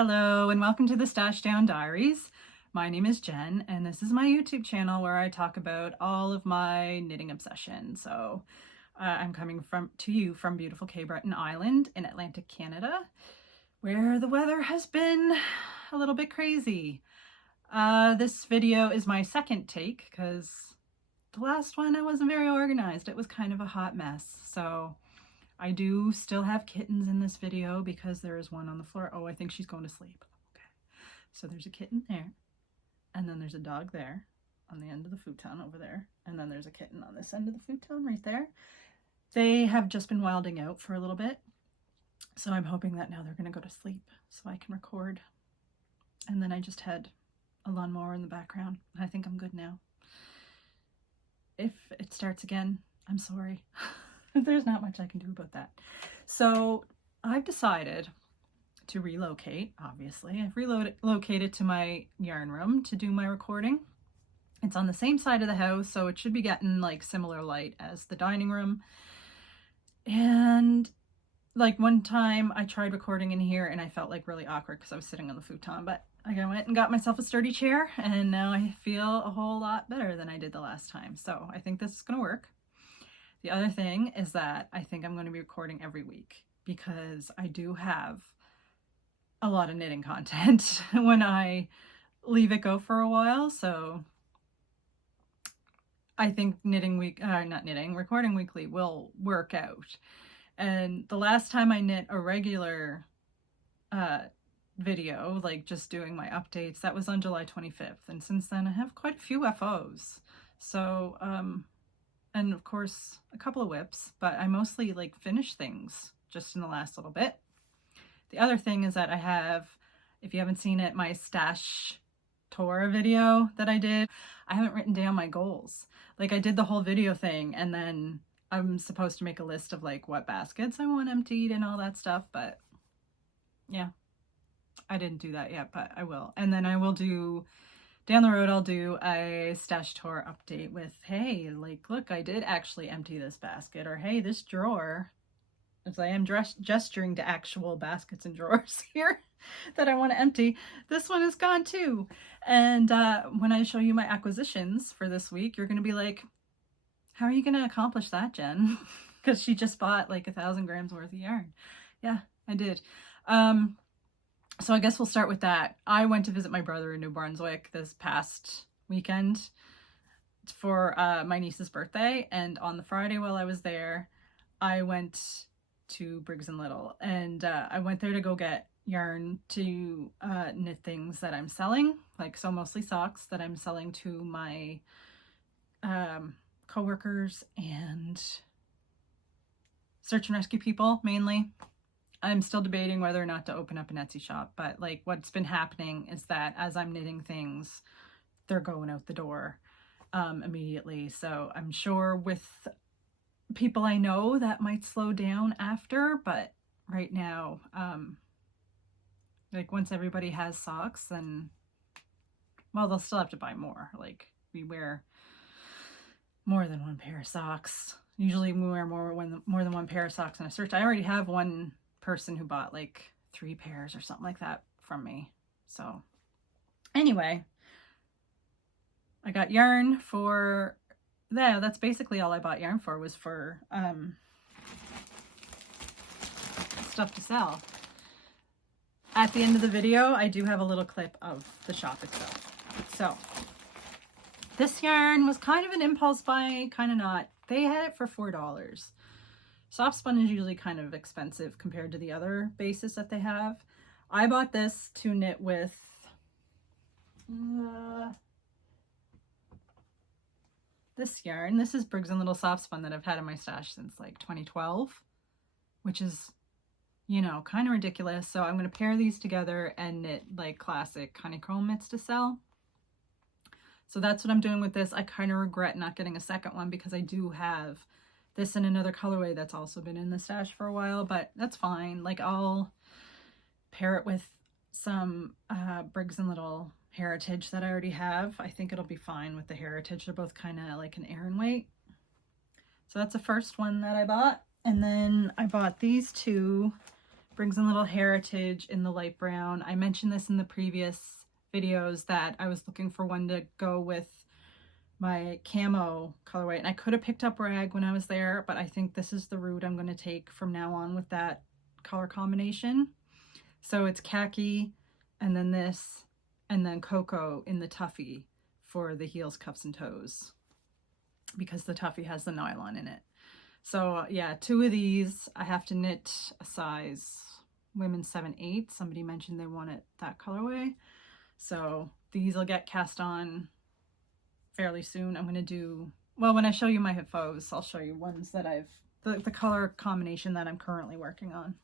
Hello and welcome to the Stash Down Diaries. My name is Jen and this is my YouTube channel where I talk about all of my knitting obsession. So I'm coming to you from beautiful Cape Breton Island in Atlantic Canada, where the weather has been a little bit crazy. This video is my second take because the last one I wasn't very organized. It was kind of a hot mess. So I do still have kittens in this video because there is one on the floor. Oh, I think she's going to sleep. Okay. So there's a kitten there. And then there's a dog there on the end of the futon over there. And then there's a kitten on this end of the futon right there. They have just been wilding out for a little bit. So I'm hoping that now they're going to go to sleep so I can record. And then I just had a lawnmower in the background. I think I'm good now. If it starts again, I'm sorry. There's not much I can do about that. So I've decided to relocate, obviously. I've relocated to my yarn room to do my recording. It's on the same side of the house, so it should be getting like similar light as the dining room. And like one time I tried recording in here and I felt like really awkward because I was sitting on the futon, but I went and got myself a sturdy chair and now I feel a whole lot better than I did the last time. So I think this is going to work. The other thing is that I think I'm going to be recording every week because I do have a lot of knitting content when I leave it go for a while. So I think recording weekly will work out. And the last time I knit a regular video, like just doing my updates, that was on July 25th. And since then I have quite a few FOs. So, and of course a couple of whips, but I mostly like finish things just in the last little bit. The other thing is that I have, if you haven't seen it, my stash tour video that I did, I haven't written down my goals. Like I did the whole video thing and then I'm supposed to make a list of like what baskets I want emptied and all that stuff, but yeah, I didn't do that yet, but I will. And then I will do, down the road, I'll do a stash tour update with, hey, like, look, I did actually empty this basket, or hey, this drawer, as I am gesturing to actual baskets and drawers here that I want to empty, this one is gone too. And when I show you my acquisitions for this week, you're going to be like, how are you going to accomplish that, Jen? Because she just bought like 1,000 grams worth of yarn. Yeah, I did. So I guess we'll start with that. I went to visit my brother in New Brunswick this past weekend for my niece's birthday. And on the Friday while I was there, I went to Briggs Little. And I went there to go get yarn to knit things that I'm selling. Like, so mostly socks that I'm selling to my co-workers and search and rescue people mainly. I'm still debating whether or not to open up an Etsy shop, but like what's been happening is that as I'm knitting things, they're going out the door immediately. So I'm sure with people I know that might slow down after, but right now, like once everybody has socks, then, well, they'll still have to buy more. Like we wear more than one pair of socks. Usually we wear more than one pair of socks in a search. I already have one person who bought like 3 pairs or something like that from me. So anyway, I got yarn for that. That's basically all I bought yarn for, was for stuff to sell. At the end of the video, I do have a little clip of the shop itself. So this yarn was kind of an impulse buy, kind of not. They had it for $4. Soft spun is usually kind of expensive compared to the other bases that they have. I bought this to knit with this yarn. This is Briggs Little soft spun that I've had in my stash since like 2012, which is, you know, kind of ridiculous. So I'm going to pair these together and knit like classic honeycomb mitts to sell. So that's what I'm doing with this. I kind of regret not getting a second one because I do have this in another colorway that's also been in the stash for a while, but that's fine. Like I'll pair it with some Briggs Little Heritage that I already have. I think it'll be fine with the Heritage. They're both kind of like an Aran weight. So that's the first one that I bought. And then I bought these two Briggs Little Heritage in the light brown. I mentioned this in the previous videos that I was looking for one to go with my camo colorway, and I could have picked up rag when I was there, but I think this is the route I'm going to take from now on with that color combination. So it's khaki, and then this, and then cocoa in the tuffy for the heels, cuffs, and toes, because the tuffy has the nylon in it. So yeah, 2 of these. I have to knit a size women's 7/8. Somebody mentioned they wanted that colorway, so these will get cast on fairly soon. I'm going to do, well, when I show you my HFOs, I'll show you ones that the color combination that I'm currently working on.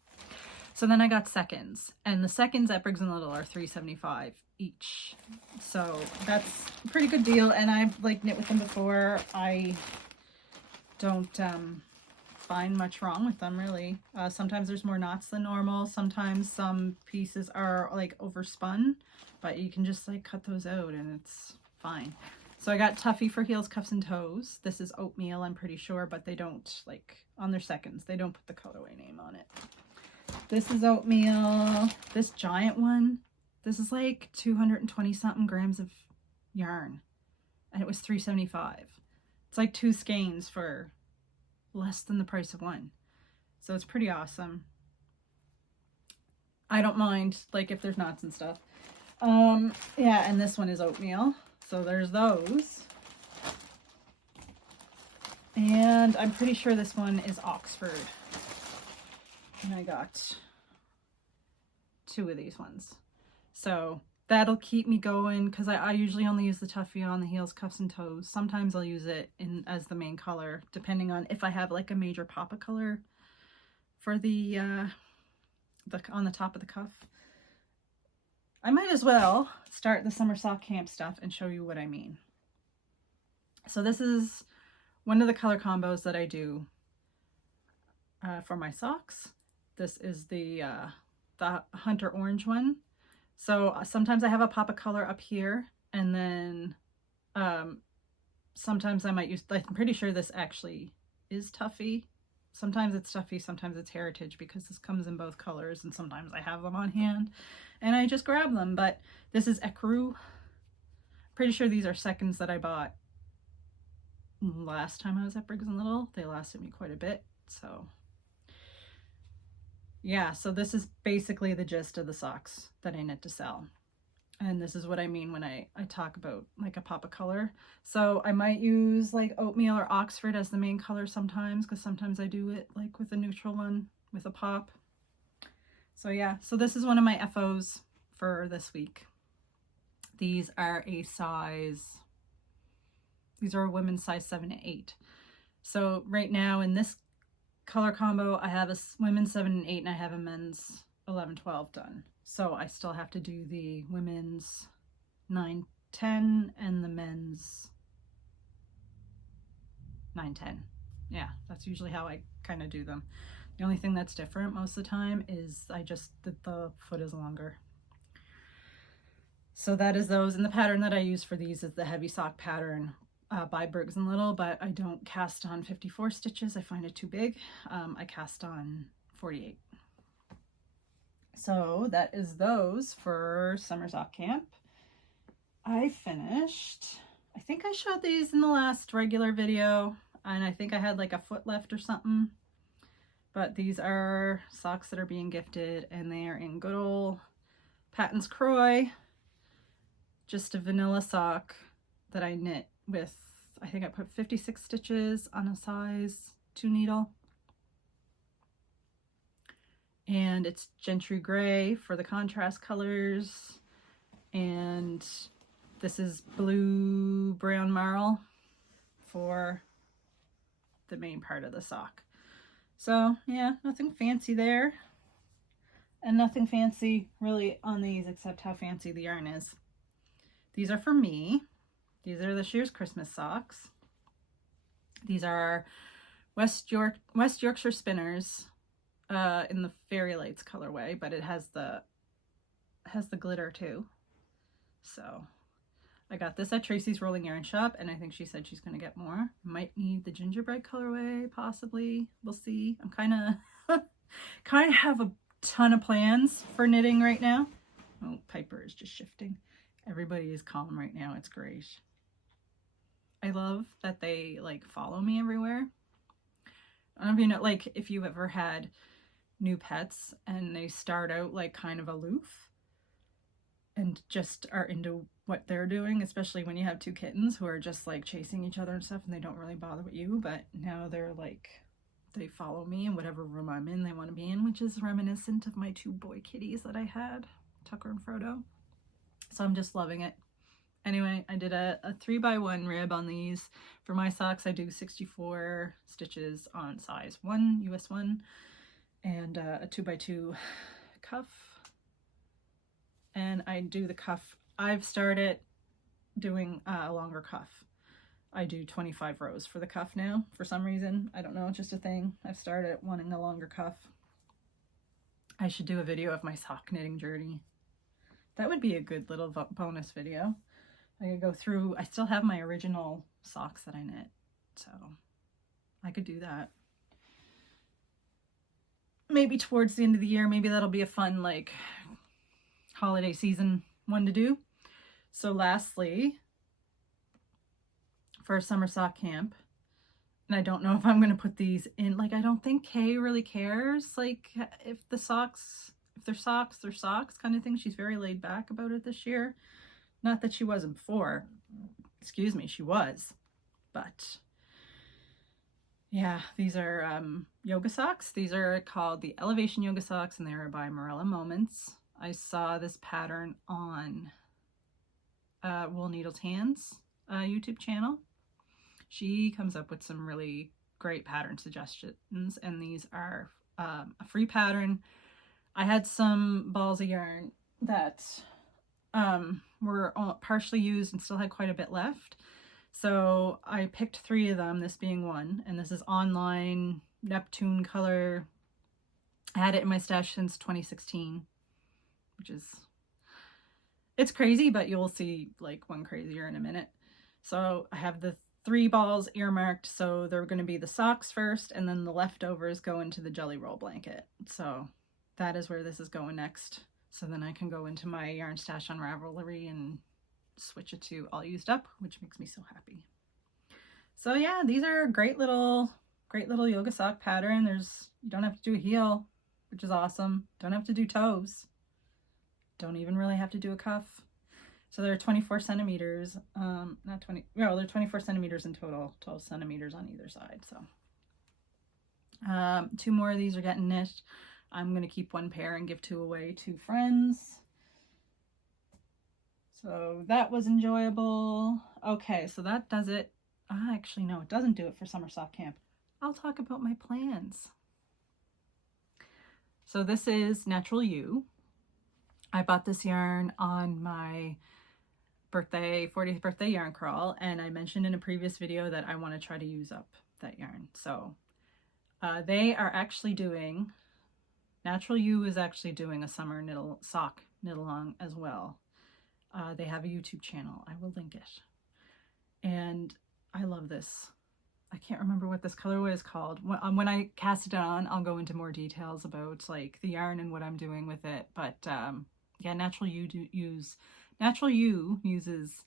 So then I got seconds, and the seconds at Briggs Little are $3.75 each. So that's a pretty good deal, and I've like knit with them before. I don't find much wrong with them, really. Sometimes there's more knots than normal. Sometimes some pieces are like overspun, but you can just like cut those out and it's fine. So I got Tuffy for heels, cuffs, and toes. This is oatmeal, I'm pretty sure, but they don't, like, on their seconds, they don't put the colorway name on it. This is oatmeal. This giant one, this is like 220 something grams of yarn, and it was $3.75. It's like 2 skeins for less than the price of one. So it's pretty awesome. I don't mind, like, if there's knots and stuff. Yeah, and this one is oatmeal. So there's those. And I'm pretty sure this one is Oxford. And I got 2 of these ones. So that'll keep me going, because I usually only use the Tuffy on the heels, cuffs, and toes. Sometimes I'll use it as the main color, depending on if I have like a major pop-up color for the on the top of the cuff. I might as well start the summer sock camp stuff and show you what I mean. So this is one of the color combos that I do for my socks. This is the Hunter Orange one. So sometimes I have a pop of color up here, and then sometimes I might use, I'm pretty sure this actually is Tuffy. Sometimes it's Tuffy, sometimes it's Heritage, because this comes in both colors, and sometimes I have them on hand and I just grab them. But this is Ecru. Pretty sure these are seconds that I bought last time I was at Briggs Little. They lasted me quite a bit. So yeah, so this is basically the gist of the socks that I knit to sell. And this is what I mean when I talk about like a pop of color. So I might use like oatmeal or Oxford as the main color sometimes, because sometimes I do it like with a neutral one with a pop. So yeah, so this is one of my FOs for this week. These are a women's size 7 and 8. So right now in this color combo, I have a women's 7 and 8, and I have a men's 11, 12 done. So I still have to do the women's 9, 10 and the men's 9, 10. Yeah, that's usually how I kind of do them. The only thing that's different most of the time is the foot is longer. So that is those. And the pattern that I use for these is the heavy sock pattern by Briggs Little, but I don't cast on 54 stitches. I find it too big. I cast on 48. So that is those for summer sock camp. I finished, I think I showed these in the last regular video, and I think I had like a foot left or something. But these are socks that are being gifted, and they are in good old Patton's Croy. Just a vanilla sock that I knit with, I think I put 56 stitches on a size 2 needle. And it's Gentry Gray for the contrast colors. And this is Blue Brown Marl for the main part of the sock. So yeah, nothing fancy there. And nothing fancy really on these except how fancy the yarn is. These are for me. These are the Shears Christmas socks. These are West Yorkshire Spinners in the Fairy Lights colorway, but it has the glitter too. So I got this at Tracy's Rolling Yarn Shop, and I think she said she's going to get more. Might need the gingerbread colorway, possibly. We'll see. I'm kind of have a ton of plans for knitting right now. Oh, Piper is just shifting. Everybody is calm right now. It's great. I love that they like follow me everywhere. I don't know if you know, like if you've ever had new pets and they start out like kind of aloof and just are into what they're doing, especially when you have two kittens who are just like chasing each other and stuff and they don't really bother with you, but now they're like, they follow me in whatever room I'm in they want to be in, which is reminiscent of my two boy kitties that I had, Tucker and Frodo. So I'm just loving it. Anyway, I did a 3x1 rib on these. For my socks, I do 64 stitches on size 1, US 1, and a 2x2 cuff. And I do the cuff. I've started doing a longer cuff. I do 25 rows for the cuff now, for some reason. I don't know, it's just a thing. I've started wanting a longer cuff. I should do a video of my sock knitting journey. That would be a good little bonus video. I could go through, I still have my original socks that I knit, so I could do that. Maybe towards the end of the year, maybe that'll be a fun, like, holiday season one to do. So lastly, for summer sock camp, and I don't know if I'm going to put these in, like, I don't think Kay really cares, like, if they're socks, they're socks kind of thing. She's very laid back about it this year. Not that she wasn't before. Excuse me, she was. But yeah, these are yoga socks. These are called the Elevation Yoga Socks, and they are by Morella Moments. I saw this pattern on Wool Needles Hands YouTube channel. She comes up with some really great pattern suggestions, and these are a free pattern. I had some balls of yarn that were partially used and still had quite a bit left. So I picked 3 of them, this being one, and this is online Neptune color. I had it in my stash since 2016, which is, it's crazy, but you'll see like one crazier in a minute. So I have the 3 balls earmarked, so they're going to be the socks first, and then the leftovers go into the jelly roll blanket. So that is where this is going next. So then I can go into my yarn stash on Ravelry and switch it to all used up, which makes me so happy. So yeah, these are a great little yoga sock pattern. You don't have to do a heel, which is awesome. Don't have to do toes. Don't even really have to do a cuff. So they're 24 centimeters, not 20, no, they're 24 centimeters in total, 12 centimeters on either side. So 2 more of these are getting knit. I'm going to keep 1 pair and give 2 away to friends. So that was enjoyable. Okay, so that does it. Actually, no, it doesn't do it for summer sock camp. I'll talk about my plans. So this is Natural You. I bought this yarn on my 40th birthday yarn crawl, and I mentioned in a previous video that I want to try to use up that yarn. So they are actually doing, Natural You is actually doing a summer sock knit along as well. They have a YouTube channel. I will link it. And I love this. I can't remember what this colorway is called. When I cast it on, I'll go into more details about like the yarn and what I'm doing with it. But yeah, Natural You uses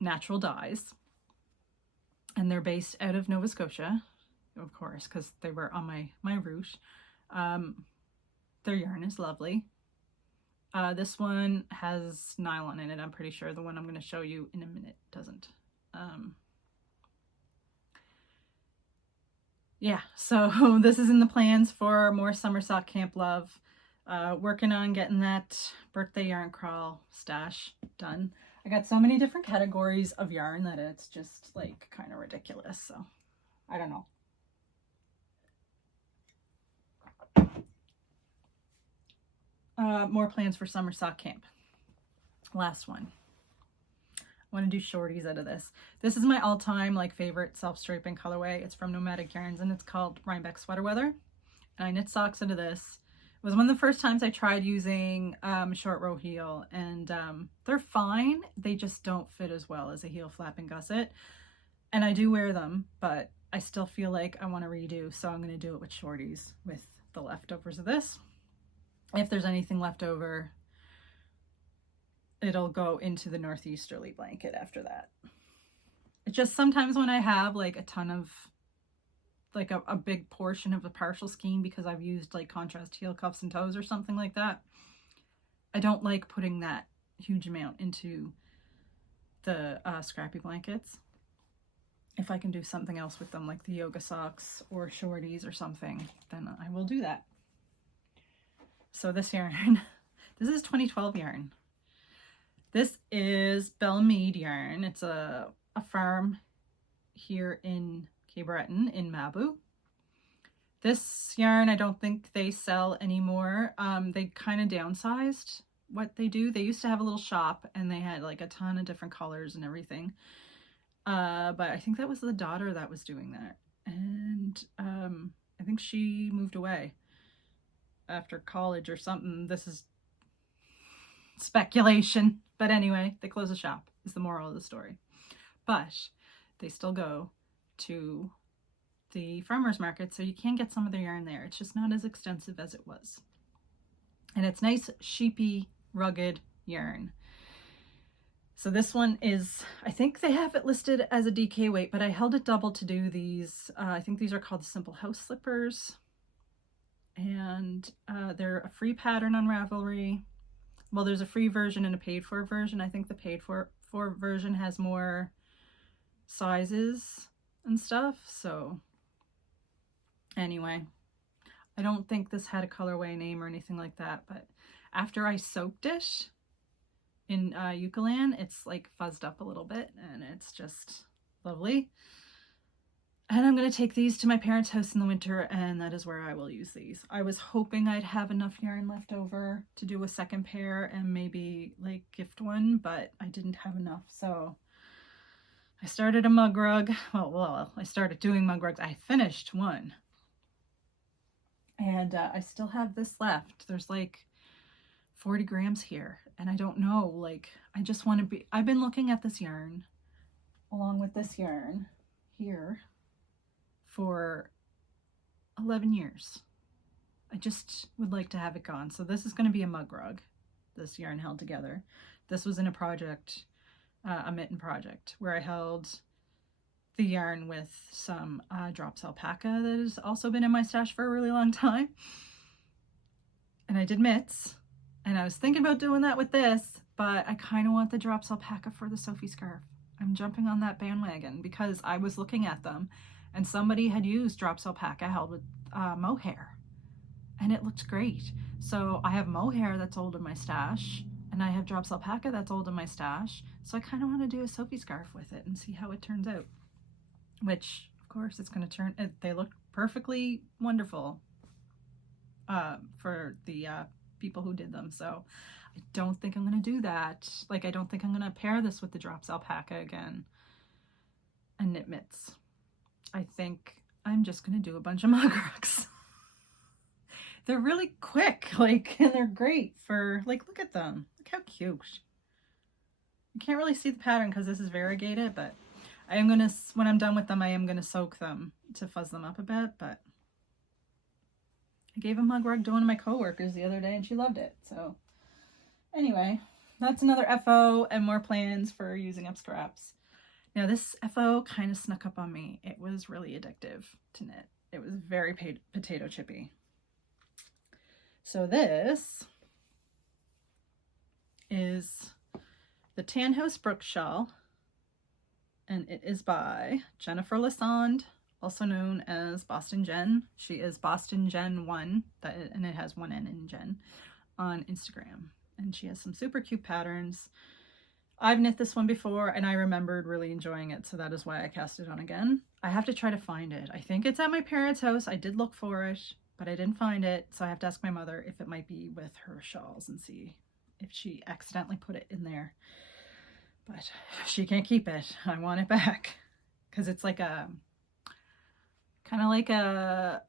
natural dyes, and they're based out of Nova Scotia, of course, because they were on my route. Their yarn is lovely. This one has nylon in it. I'm pretty sure the one I'm going to show you in a minute doesn't. Yeah, so this is in the plans for more summer sock camp love. Working on getting that birthday yarn crawl stash done. I got so many different categories of yarn that it's just like kind of ridiculous. So I don't know. More plans for summer sock camp. Last one. I want to do shorties out of this. This is my all-time like favorite self-striping colorway. It's from Nomadic Yarns, and it's called Rhinebeck Sweater Weather. And I knit socks into this. It was one of the first times I tried using short row heel, and they're fine. They just don't fit as well as a heel flap and gusset. And I do wear them, but I still feel like I want to redo, so I'm going to do it with shorties with the leftovers of this. If there's anything left over, it'll go into the northeasterly blanket after that. It's just sometimes when I have like a ton of, like a big portion of a partial skein because I've used like contrast heel cuffs and toes or something like that, I don't like putting that huge amount into the scrappy blankets. If I can do something else with them, like the yoga socks or shorties or something, then I will do that. So this yarn, this is 2012 yarn. This is Belle Mead yarn. It's a farm here in Cape Breton in Mabou. This yarn, I don't think they sell anymore. They kind of downsized what they do. They used to have a little shop and they had like a ton of different colors and everything. But I think that was the daughter that was doing that. And I think she moved away after college or something. This is speculation. But anyway, they closed the shop is the moral of the story. But they still go to the farmer's market, so you can get some of their yarn there. It's just not as extensive as it was. And it's nice, sheepy, rugged yarn. So this one is, I think they have it listed as a DK weight, but I held it double to do these. I think these are called Simple House Slippers. And they're a free pattern on Ravelry. Well, there's a free version and a paid for version. I think the paid for version has more sizes and stuff. So anyway, I don't think this had a colorway name or anything like that, but after I soaked it in Eucalan, it's like fuzzed up a little bit and it's just lovely. And I'm going to take these to my parents' house in the winter, and that is where I will use these. I was hoping I'd have enough yarn left over to do a second pair and maybe like gift one, but I didn't have enough. So I started a mug rug. Well, I started doing mug rugs. I finished one. And I still have this left. There's like 40 grams here. And I don't know, like, I just want to be, I've been looking at this yarn along with this yarn here for 11 years. I just would like to have it gone. So this is going to be a mug rug, this yarn held together. This was in a project, a mitten project, where I held the yarn with some drops alpaca that has also been in my stash for a really long time. And I did mitts, and I was thinking about doing that with this, but I kind of want the drops alpaca for the Sophie scarf. I'm jumping on that bandwagon because I was looking at them and somebody had used drops alpaca held with mohair, and it looked great. So I have mohair that's old in my stash, and I have drops alpaca that's old in my stash. So I kind of want to do a Sophie scarf with it and see how it turns out. Which, of course, it's going to turn, they look perfectly wonderful for the people who did them. So I don't think I'm going to do that. Like, I don't think I'm going to pair this with the drops alpaca again and knit mitts. I think I'm just going to do a bunch of mug rugs. They're really quick, like, and they're great for, like, look at them. Look how cute. You can't really see the pattern because this is variegated, but I am going to, when I'm done with them, I am going to soak them to fuzz them up a bit. But I gave a mug rug to one of my coworkers the other day and she loved it. So anyway, that's another FO and more plans for using up scraps. Now this FO kind of snuck up on me. It was really addictive to knit. It was very potato chippy. So this is the Tan House Brookshaw, and it is by Jennifer Lassonde, also known as Boston Jen. She is Boston Jen 1, and it has one N in Jen, on Instagram. And she has some super cute patterns. I've knit this one before and I remembered really enjoying it, so that is why I cast it on again. I have to try to find it. I think it's at my parents' house. I did look for it, but I didn't find it, so I have to ask my mother if it might be with her shawls and see if she accidentally put it in there. But she can't keep it. I want it back because it's like a kind of like a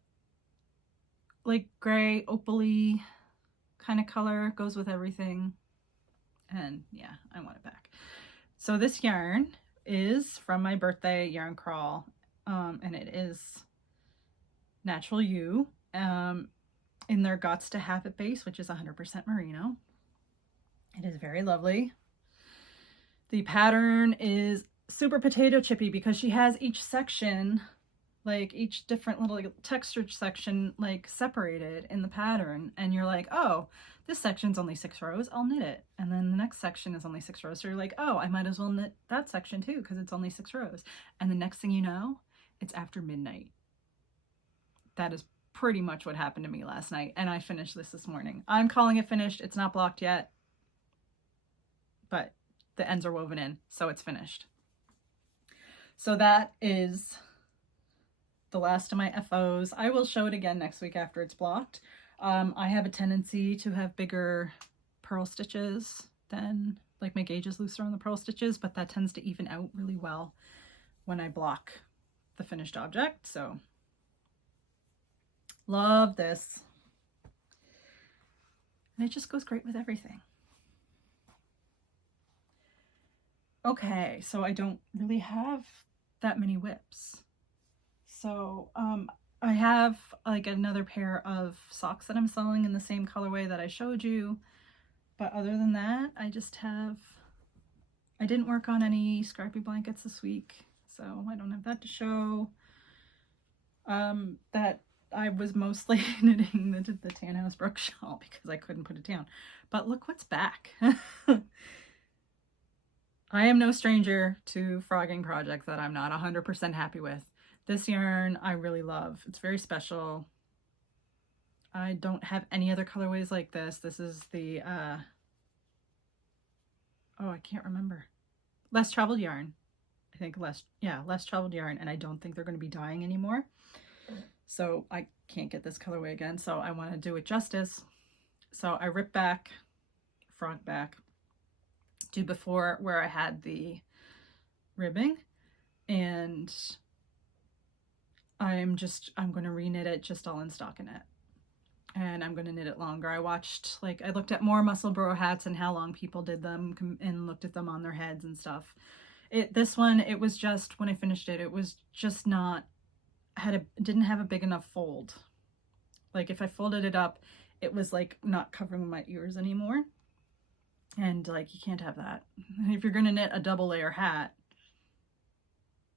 gray opaly kind of color, goes with everything. And yeah, I want it back. So this yarn is from my birthday yarn crawl, and it is Natural You. in their Gots to Have It base, which is 100% merino. It is very lovely. The pattern is super potato chippy because she has each section, like each different little textured section, like separated in the pattern. And you're like, oh, this section's only 6 rows, I'll knit it. And then the next section is only 6 rows. So you're like, oh, I might as well knit that section too because it's only 6 rows. And the next thing you know, it's after midnight. That is pretty much what happened to me last night. And I finished this morning. I'm calling it finished. It's not blocked yet, but the ends are woven in, so it's finished. So that is the last of my FOs. I will show it again next week after it's blocked. I have a tendency to have bigger purl stitches than, like, my gauge is looser on the purl stitches, but that tends to even out really well when I block the finished object. So love this. And it just goes great with everything. Okay, so I don't really have that many whips. So I have like another pair of socks that I'm selling in the same colorway that I showed you. But other than that, I didn't work on any scrappy blankets this week, so I don't have that to show. That I was mostly knitting the tan House Brookshaw because I couldn't put it down. But look what's back. I am no stranger to frogging projects that I'm not 100% happy with. This yarn I really love. It's very special. I don't have any other colorways like this. This is the, oh, I can't remember. Less traveled yarn. I think less traveled yarn, and I don't think they're going to be dyeing anymore. So I can't get this colorway again, so I want to do it justice. So I ripped back, frog back, to before where I had the ribbing, and I'm going to re-knit it just all in stockinette. And I'm going to knit it longer. I looked at more muscle burrow hats and how long people did them and looked at them on their heads and stuff. This one, it was just, when I finished it, it was just not, didn't have a big enough fold. Like if I folded it up, it was like not covering my ears anymore. And like, you can't have that. If you're going to knit a double layer hat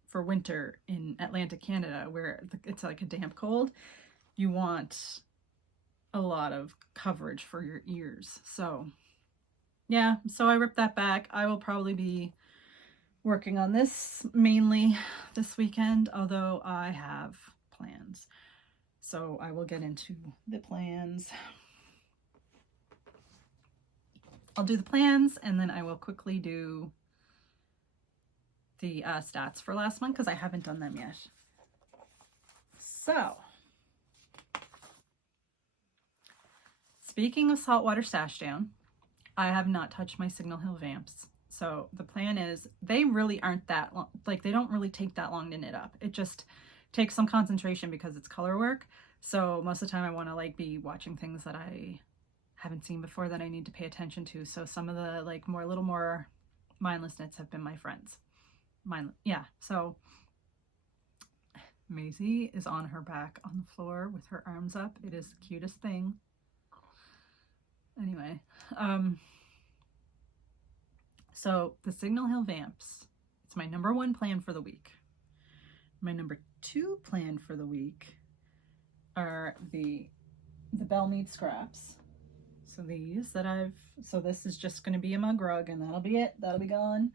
for winter in Atlantic Canada, where it's like a damp cold, you want a lot of coverage for your ears. So yeah, so I ripped that back. I will probably be working on this mainly this weekend, although I have plans. So I will get into the plans. I'll do the plans, and then I will quickly do the stats for last month because I haven't done them yet. So, speaking of saltwater stash down, I have not touched my Signal Hill Vamps. So the plan is, they really aren't that long, like they don't really take that long to knit up. It just takes some concentration because it's color work. So most of the time I want to like be watching things that I haven't seen before that I need to pay attention to. So some of the like little more mindless knits have been my friends. So Maisie is on her back on the floor with her arms up. It is the cutest thing. Anyway, so the Signal Hill Vamps, it's my number 1 plan for the week. My number 2 plan for the week are the Belle Mead scraps. So these that so this is just going to be a mug rug, and that'll be it. That'll be gone.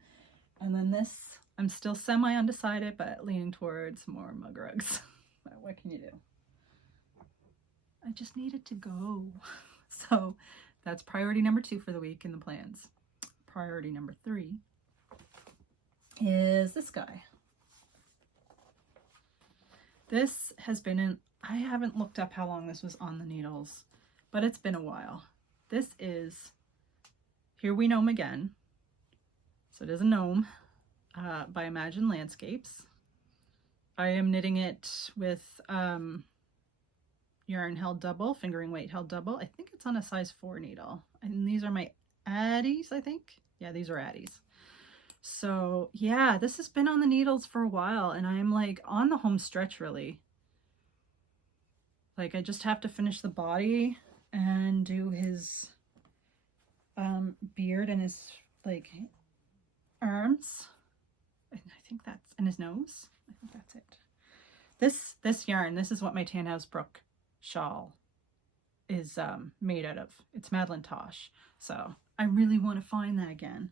And then this, I'm still semi-undecided, but leaning towards more mug rugs. But what can you do? I just need it to go. So that's priority number 2 for the week in the plans. Priority number 3 is this guy. This has been in, I haven't looked up how long this was on the needles, but it's been a while. This is Here We Gnome Again. So it is a gnome by Imagine Landscapes. I am knitting it with yarn held double, fingering weight held double. I think it's on a size 4 needle. And these are my Addies, I think. Yeah, these are Addies. So yeah, this has been on the needles for a while, and I'm like on the home stretch really. Like I just have to finish the body and do his beard and his like arms. I think that's, and his nose. I think that's it. This yarn, this is what my House Brookshaw is made out of. It's Madeline Tosh. So I really want to find that again.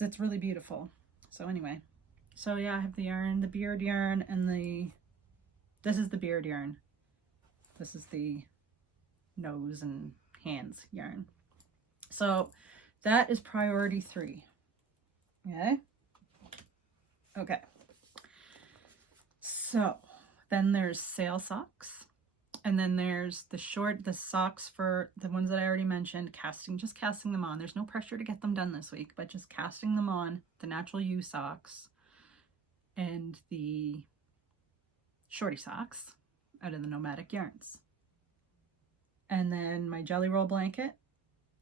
It's really beautiful. So anyway, so yeah, I have the yarn, the beard yarn, and this is the beard yarn. This is the nose and hands yarn. So that is priority 3. Okay. Okay. So then there's sail socks. And then there's the socks for the ones that I already mentioned, just casting them on. There's no pressure to get them done this week, but just casting them on, the Natural You socks and the shorty socks out of the Nomadic yarns. And then my Jelly Roll blanket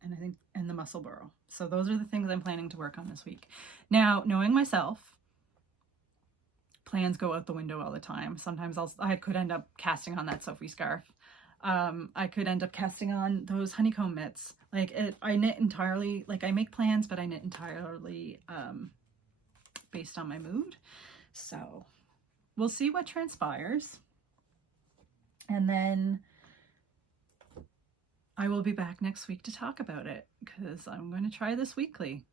and the Muscle Burrow. So those are the things I'm planning to work on this week. Now, knowing myself, plans go out the window all the time. Sometimes I could end up casting on that Sophie scarf. I could end up casting on those honeycomb mitts. I knit entirely, I make plans, but I knit entirely based on my mood. So we'll see what transpires. And then I will be back next week to talk about it because I'm going to try this weekly.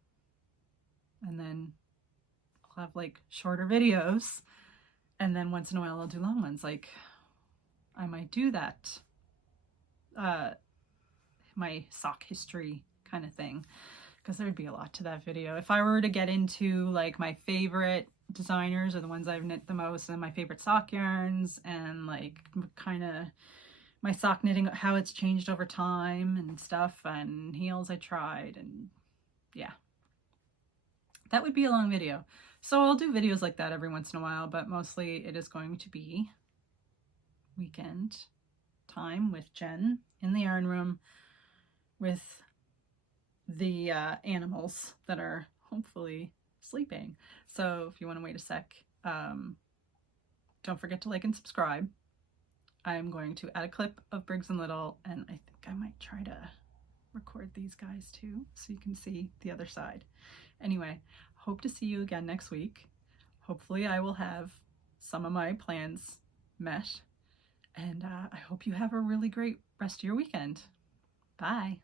And then I'll have shorter videos, and then once in a while I'll do long ones. I might do that my sock history kind of thing, because there'd be a lot to that video. If I were to get into my favorite designers or the ones I've knit the most and my favorite sock yarns and kind of my sock knitting, how it's changed over time and stuff, and heels I tried, and yeah, that would be a long video. So I'll do videos like that every once in a while, but mostly it is going to be weekend time with Jen in the yarn room with the animals that are hopefully sleeping. So if you want to wait a sec, don't forget to like and subscribe. I'm going to add a clip of Briggs Little, and I think I might try to record these guys too so you can see the other side. Anyway, hope to see you again next week. Hopefully I will have some of my plans met, and I hope you have a really great rest of your weekend. Bye.